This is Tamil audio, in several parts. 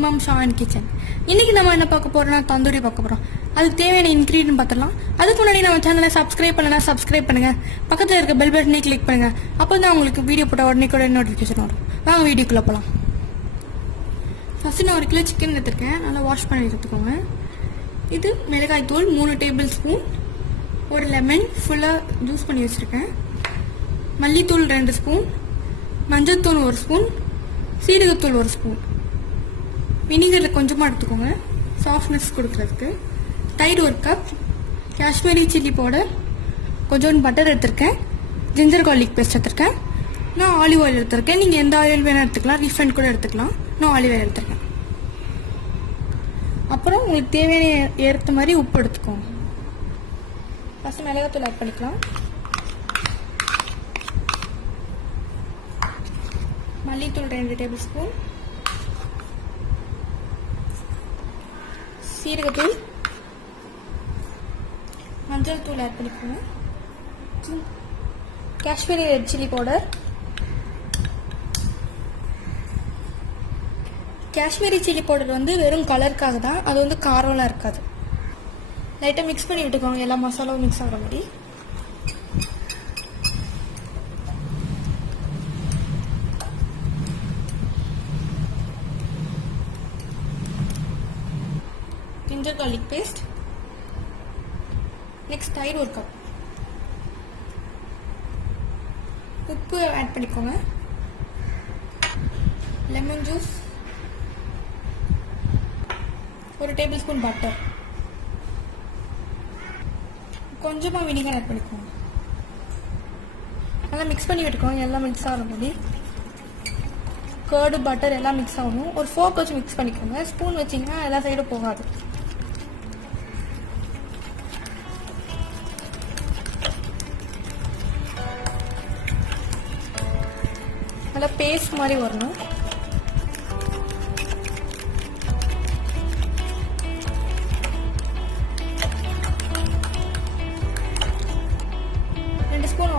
இமாம் ஷா அண்ட் கிச்சன். இன்றைக்கி நம்ம என்ன பார்க்க போகிறோம்னா தந்தூரி பார்க்க போகிறோம். அதுக்கு தேவையான இன்க்ரீடியன்ட் பார்த்துடலாம். அதுக்கு முன்னாடி நம்ம சேனலை சப்ஸ்கிரைப் பண்ணலாம், சப்ஸ்கிரைப் பண்ணுங்கள். பக்கத்தில் இருக்க பெல் பட்டனை கிளிக் பண்ணுங்கள். அப்போ தான் உங்களுக்கு வீடியோ போட்டால் உடனே கூட நோட்டிஃபிகேஷன் வரும். வாங்க வீடியோக்குள்ளே போகலாம். ஃபஸ்ட்டு நான் 1 கிலோ சிக்கன் எடுத்துருக்கேன். நல்லா வாஷ் பண்ணி எடுத்துக்கோங்க. இது மிளகாய் தூள் 3 டேபிள் ஸ்பூன், ஒரு லெமன் ஃபுல்லாக ஜூஸ் பண்ணி வச்சுருக்கேன், மல்லித்தூள் 2 ஸ்பூன், மஞ்சள் தூள் 1 ஸ்பூன், சீரகத்தூள் 1 ஸ்பூன், வினிகரில் கொஞ்சமாக எடுத்துக்கோங்க சாஃப்ட்னஸ் கொடுக்குறதுக்கு, தயிர் 1 கப், காஷ்மீரி சில்லி பவுடர், கொஞ்சோண்டு பட்டர் எடுத்திருக்கேன், ஜிஞ்சர் கார்லிக் பேஸ்ட் எடுத்திருக்கேன், நான் ஆலிவ் ஆயில் எடுத்திருக்கேன். நீங்கள் எந்த ஆயில் வேணால் எடுத்துக்கலாம், ரீஃபைண்ட் கூட எடுத்துக்கலாம். நான் ஆலிவ் ஆயில் எடுத்திருக்கேன். அப்புறம் உங்களுக்கு தேவையான ஏற்ற மாதிரி உப்பு எடுத்துக்கோங்க. ஃபஸ்ட்டு மிளகாத்தூள் ஆட் பண்ணிக்கலாம். மல்லித்தூள் 2 டேபிள் ஸ்பூன், சீரகத்தூள், மஞ்சள் தூள் ஆட் பண்ணிக்கோங்க, Kashmiri red chilli powder. Kashmiri chilli powder வந்து வெறும் கலருக்காக தான், அது வந்து காரம்லாம் இருக்காது. லைட்டாக மிக்ஸ் பண்ணி விட்டுக்கோங்க, எல்லா மசாலாவும் மிக்ஸ் ஆகிற மாதிரி. ginger garlic paste, next தயிர் 1 கப், உப்பு ஆட் பண்ணிக்கோங்க, lemon juice 1 table spoon, butter, கொஞ்சமாக வினிகர் ஆட் பண்ணிக்கோங்க. நல்லா மிக்ஸ் பண்ணி விட்டுக்கோங்க, எல்லாம் மிக்ஸ் ஆகிற மாதிரி. கர்டு பட்டர் எல்லாம் மிக்ஸ் ஆகணும். ஒரு ஃபோர்க் வச்சு மிக்ஸ் பண்ணிக்கோங்க. ஸ்பூன் வச்சிங்கன்னா எல்லா சைடும் போகாது. நல்லா பேஸ்ட் மாதிரி வரணும்.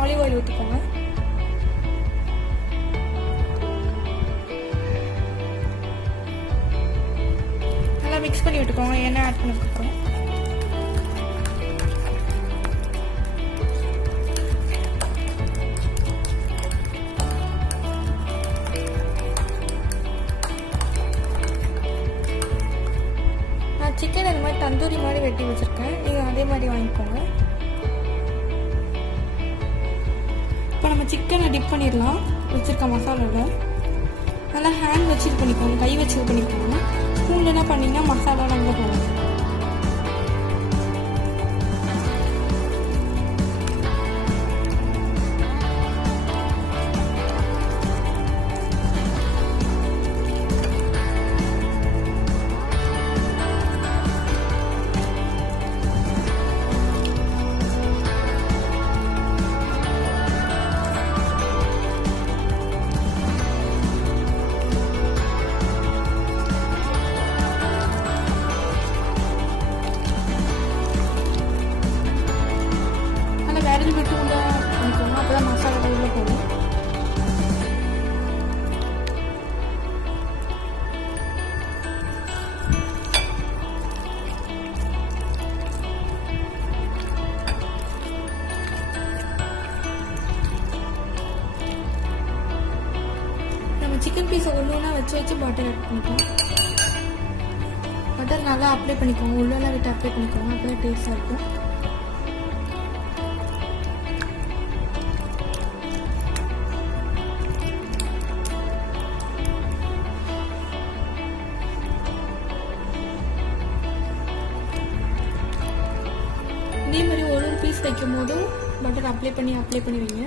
ஆலிவ் ஆயில் ஊற்றிக்கோங்க. நல்லா மிக்ஸ் பண்ணி விட்டுக்கோங்க, எண்ணெய் ஆட் பண்ணதுக்கப்புறம். நான் சிக்கன் இந்த மாதிரி தந்தூரி மாதிரி வெட்டி வச்சுருக்கேன், நீங்கள் அதே மாதிரி வாங்கிக்கோங்க. இப்போ நம்ம சிக்கனை டிப் பண்ணிடலாம் வச்சுருக்க மசாலாவில். நல்லா ஹேண்ட் வச்சு இது பண்ணிக்கோங்க, கை வச்சு இது பண்ணிக்கோங்க. ஸ்பூன் என்ன பண்ணிங்கன்னா மசாலா நல்லா போகும். விரல் விட்டு உள்ள பண்ணிக்கோங்க, அப்போ தான் மசாலா உள்ளே போகும். நம்ம சிக்கன் பீஸை ஒன்று வச்சு வச்சு பட்டர் ஆட் பண்ணிக்கலாம். பட்டர் நல்லா அப்ளை பண்ணிக்கோங்க, உள்ளெல்லாம் விட்டு அப்ளை பண்ணிக்கோங்க, அப்போ தான் டேஸ்ட்டாக இருக்கும். இதே மாதிரி ஒரு பீஸ் வைக்கும் போதும் பட்டர் அப்ளை பண்ணி வைங்க.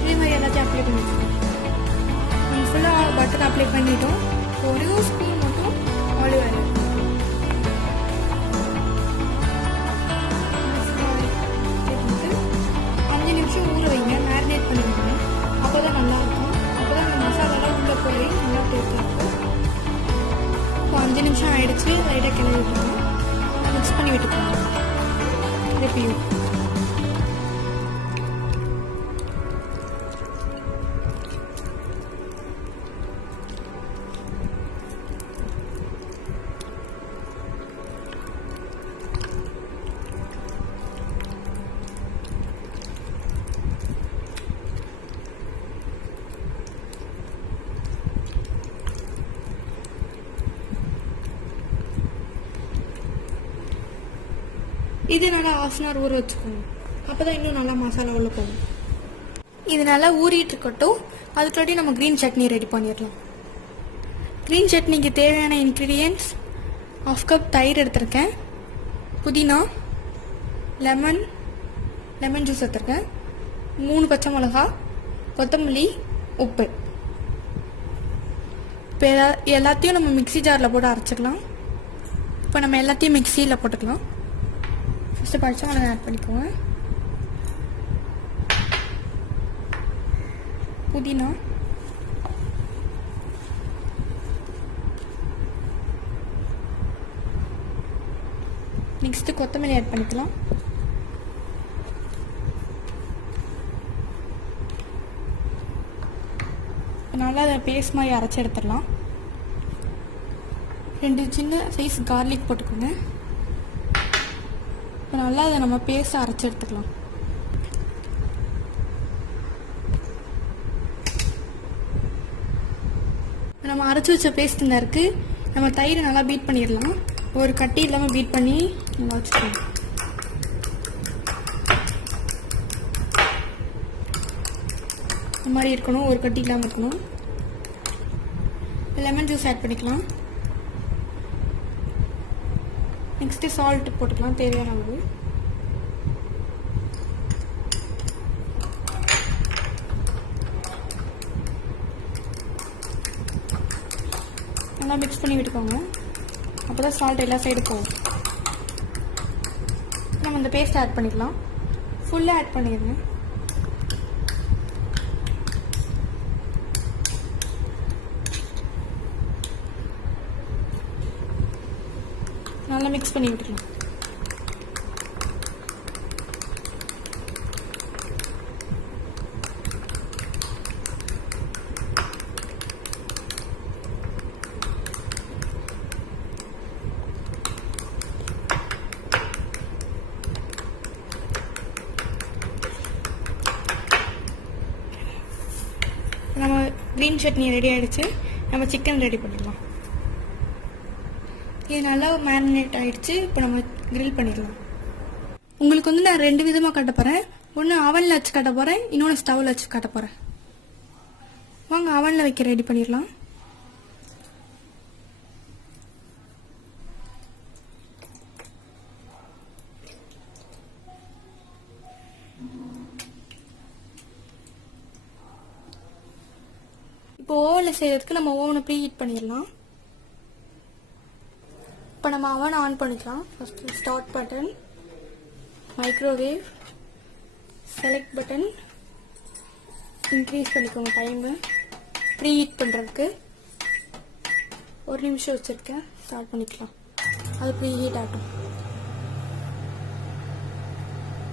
இதே மாதிரி எல்லாத்தையும் அப்ளை பண்ணி வச்சுக்கோங்க. நம்ம ஃபுல்லாக பட்டர் அப்ளை பண்ணிட்டோம். ஒரே ஸ்பூன் மட்டும் ஆலிவ் ஆயில் 5 நிமிஷம் ஆயிடுச்சு. லைட்டாக கிளறி விட்டுருங்க. மிக்ஸ் பண்ணி விட்டுக்கோங்க. திருப்பியும் இது நல்லா ½ ஊற வச்சுக்கோங்க. அப்போதான் இன்னும் நல்லா மசாலா உள்ள போகும். இது நல்லா ஊறிட்டு இருக்கட்டும். அதுக்காட்டி நம்ம க்ரீன் சட்னி ரெடி பண்ணிடலாம். க்ரீன் சட்னிக்கு தேவையான இன்க்ரீடியன்ட்ஸ்: 1/2 கப் தயிர் எடுத்திருக்கேன், புதினா, லெமன் ஜூஸ் எடுத்திருக்கேன், 3 பச்சை மிளகா, கொத்தமல்லி, உப்பு. இப்போ எல்லாத்தையும் நம்ம மிக்ஸி ஜாரில் போட்டு அரைச்சிக்கலாம். இப்போ நம்ம எல்லாத்தையும் மிக்ஸியில் போட்டுக்கலாம். ஃபஸ்ட்டு பச்சை மிளகாய் ஆட் பண்ணிக்கோங்க, புதினா, நெக்ஸ்ட்டு கொத்தமல்லி ஆட் பண்ணிக்கலாம். நல்லா அதை பேஸ்ட் மாதிரி அரைச்சி எடுத்துடலாம். 2 சின்ன சைஸ் கார்லிக் போட்டுக்கோங்க. இப்போ நல்லா அதை நம்ம பேஸ்ட்டை அரைச்சி எடுத்துக்கலாம். நம்ம அரைச்சி வச்ச பேஸ்ட் இந்த இருக்குது. நம்ம தயிரை நல்லா பீட் பண்ணிடலாம். ஒரு கட்டி இல்லாமல் பீட் பண்ணி நம்ம வச்சுக்கலாம். இந்த மாதிரி இருக்கணும், ஒரு கட்டி இல்லாமல் இருக்கணும். லெமன் ஜூஸ் ஆட் பண்ணிக்கலாம். நெக்ஸ்ட்டு சால்ட் போட்டுக்கலாம் தேவையான அளவு. நல்லா மிக்ஸ் பண்ணி விட்டுக்கோங்க. அப்போ தான் சால்ட் எல்லா சைடும் போகும். நம்ம இந்த பேஸ்ட் ஆட் பண்ணிக்கலாம். ஃபுல்லாக ஆட் பண்ணிடுங்க. நல்லா மிக்ஸ் பண்ணி விட்டுக்கலாம். நம்ம க்ரீன் சட்னி ரெடி ஆகிடுச்சு. நம்ம சிக்கன் ரெடி பண்ணிடலாம். இது நல்லா மேரினேட் ஆகிடுச்சு. இப்போ நம்ம கிரில் பண்ணிடலாம். உங்களுக்கு வந்து நான் 2 விதமாக கட்ட போகிறேன். ஒன்று அவனில் வச்சு கட்ட போகிறேன், இன்னொன்று ஸ்டவ்வில் வச்சு கட்ட போகிறேன். வாங்க அவனில் வைக்க ரெடி பண்ணிடலாம். இப்போ ஓவனில் செய்கிறதுக்கு நம்ம ஓவனை ப்ரீ ஹீட் பண்ணிடலாம். இப்போ நம்ம அவனை ஆன் பண்ணிக்கலாம். First start button, microwave, select button, increase பண்ணிக்கோங்க டைமு. ப்ரீ ஹீட் பண்ணுறதுக்கு 1 நிமிஷம் வச்சுருக்கேன். ஸ்டார்ட் பண்ணிக்கலாம். அது ப்ரீ ஹீட் ஆகட்டும்.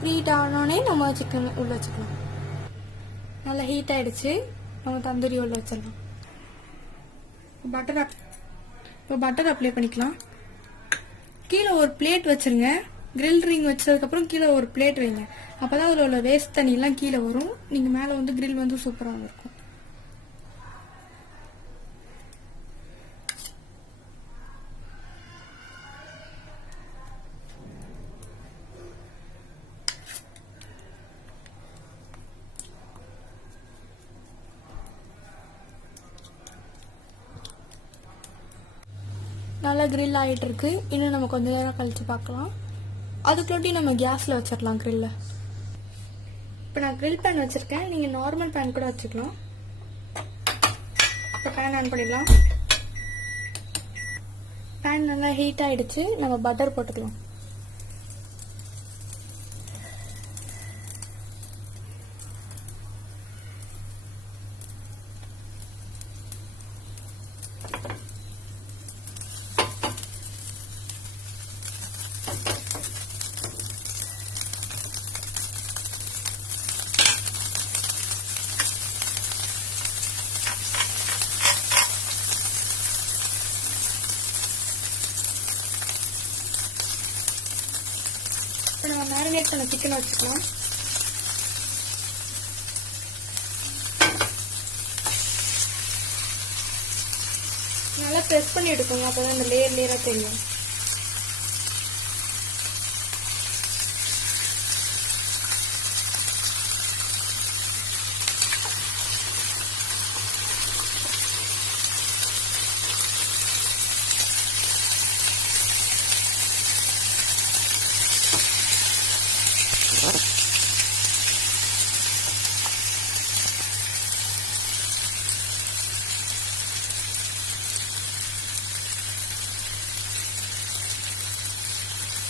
ப்ரீ ஹீட் ஆனோடனே நம்ம சிக்கன் உள்ளே வச்சுக்கலாம். நல்லா ஹீட் ஆகிடுச்சு. நம்ம தந்தூரி உள்ள வச்சிடலாம். இப்போ பட்டர் அப்ளை பண்ணிக்கலாம். கீழே ஒரு பிளேட் வச்சுருங்க. கிரில் ரிங் வச்சதுக்கப்புறம் கீழே ஒரு பிளேட் வைங்க. அப்போ தான் அதில் உள்ள வேஸ்ட் தண்ணியெல்லாம் கீழே வரும். நீங்கள் மேலே வந்து கிரில் வந்து சூப்பராக இருக்கும். நல்லா கிரில் ஆகிட்டு இருக்கு. இன்னும் நம்ம கொஞ்ச நேரம் கழிச்சு பார்க்கலாம். அதுக்குள்ளே நம்ம கேஸில் வச்சிடலாம் கிரில்ல. இப்போ நான் கிரில் பேன் வச்சுருக்கேன். நீங்கள் நார்மல் பேன் கூட வச்சுக்கலாம். இப்போ பேன் ஆன் பண்ணிடலாம். பேன் நல்லா ஹீட் ஆகிடுச்சு. நம்ம பட்டர் போட்டுக்கலாம். இப்போ நம்ம மேரினேட் பண்ண சிக்கனை வச்சுக்கலாம். நல்லா ப்ரெஸ் பண்ணி எடுக்கோங்க, அப்போ தான் இந்த லேயர் லேயராக தெரியும்.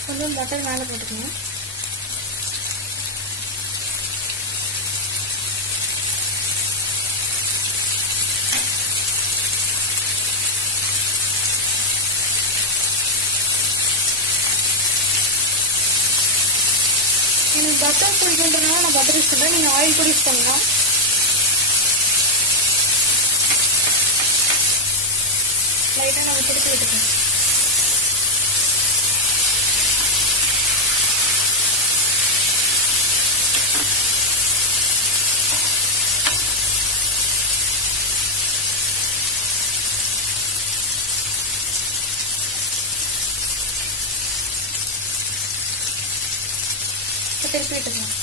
கொஞ்சம் பட்டர் மேலே போட்டுக்கணும். எனக்கு பட்டர் பிடிக்குன்றதுனால நான் பட்டர் யூஸ் பண்ணுறேன். நீங்கள் ஆயில் கூட யூஸ் பண்ணலாம். லைட்டாக நம்ம திருப்பி விட்டுக்கணும். திருப்பி விட்டுக்கலாம்.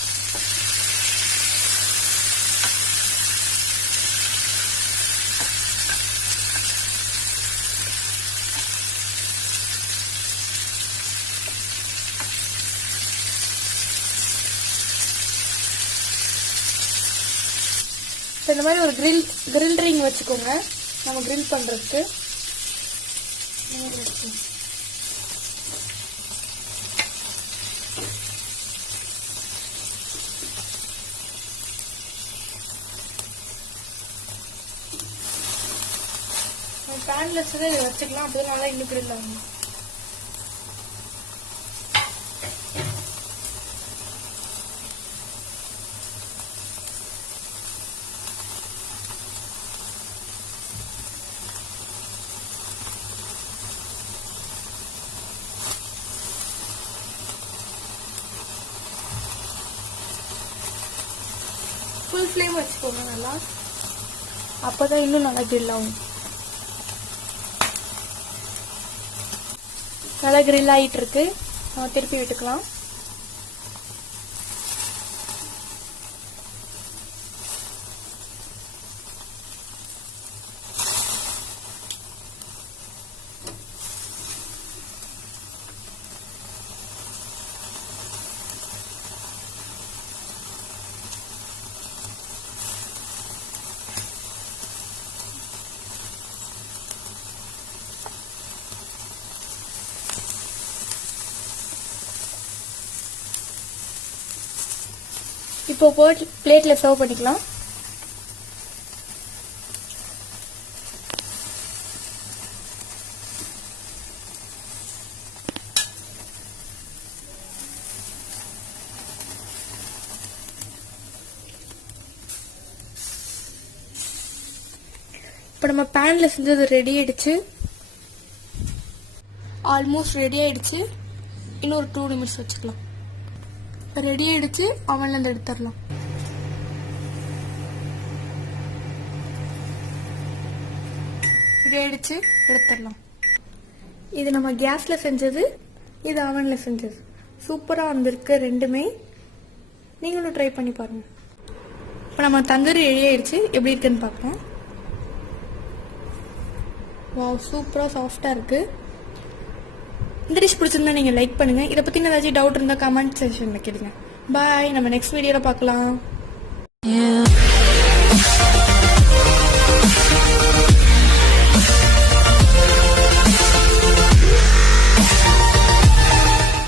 இந்த மாதிரி ஒரு கிரில் ரிங் வச்சுக்கோங்க, நம்ம கிரில் பண்றதுக்கு. பேன்ல வச்சுக்கலாம், அப்போ நல்லா இன்னும் கிரில் ஆகும். ஃபுல் ஃப்ளேம் வச்சுக்கோங்க நல்லா, அப்போதான் இன்னும் நல்லா கிரில் ஆகும். நல்லா கிரில் ஆகிட்டு இருக்கு, நம்ம திருப்பி விட்டுக்கலாம். இப்போ போட்டு பிளேட்ல சர்வ் பண்ணிக்கலாம். இப்போ நம்ம பேன்ல செஞ்சது ரெடி ஆயிடுச்சு, ஆல்மோஸ்ட் ரெடி ஆயிடுச்சு. இன்னொரு 2 நிமிஷம் வச்சுக்கலாம். ரெடி ஆயிடுச்சு, அவன்ல இருந்து எடுத்துடலாம். ரெடி ஆயிடுச்சு, எடுத்துடலாம். இது நம்ம கேஸ்ல செஞ்சது, இது அவன்ல செஞ்சது. சூப்பரா வந்திருக்கு ரெண்டுமே, நீங்களும் ட்ரை பண்ணி பாருங்க. இப்போ நம்ம தந்தூரி ரெடி ஆயிடுச்சு, எப்படி இருக்குன்னு பார்க்கலாம். வாவ், சூப்பரா சாஃப்டா இருக்கு. இந்த டிஷ் பிடிச்சிருந்தா நீங்க லைக் பண்ணுங்க. இதை பத்தி ஏதாச்சும் டவுட் இருந்தா கமெண்ட் செக்ஷன்ல கேளுங்க. பாய், நம்ம நெக்ஸ்ட் வீடியோல பார்க்கலாம்.